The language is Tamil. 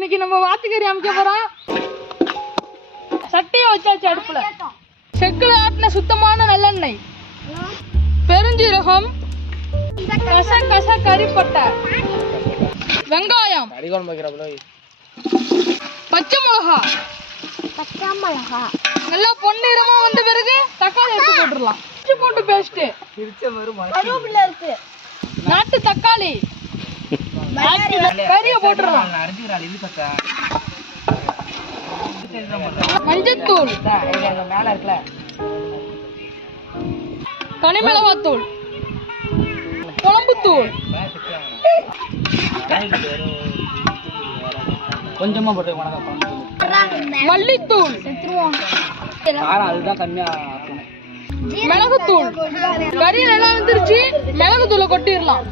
இன்னைக்கு நம்ம வாத்துக்கறி அமைக்க போறோம். சட்டியை வச்சாச்சு அடுப்புல. செக்குல ஆட்டின சுத்தமான நல்லெண்ணெய், பெருஞ்சீரகம், கச கறிப்பட்டை, வெங்காயம், பச்சை மிளகா நல்லா பொன்னிறமா வந்த பிறகு தக்காளி எடுத்து போட்டுடலாம். இஞ்சி பூண்டு பேஸ்ட், நாட்டு தக்காளி, கறியை போட்டுடலாம். மஞ்சத்தூள், தனிமிளகாத்தூள், குழம்புத்தூள், கொஞ்சமா போட்டு மல்லித்தூள், மிளகுத்தூள். கறி நல்லா வந்துருச்சு, மிளகுத்தூளை கொட்டிடலாம்.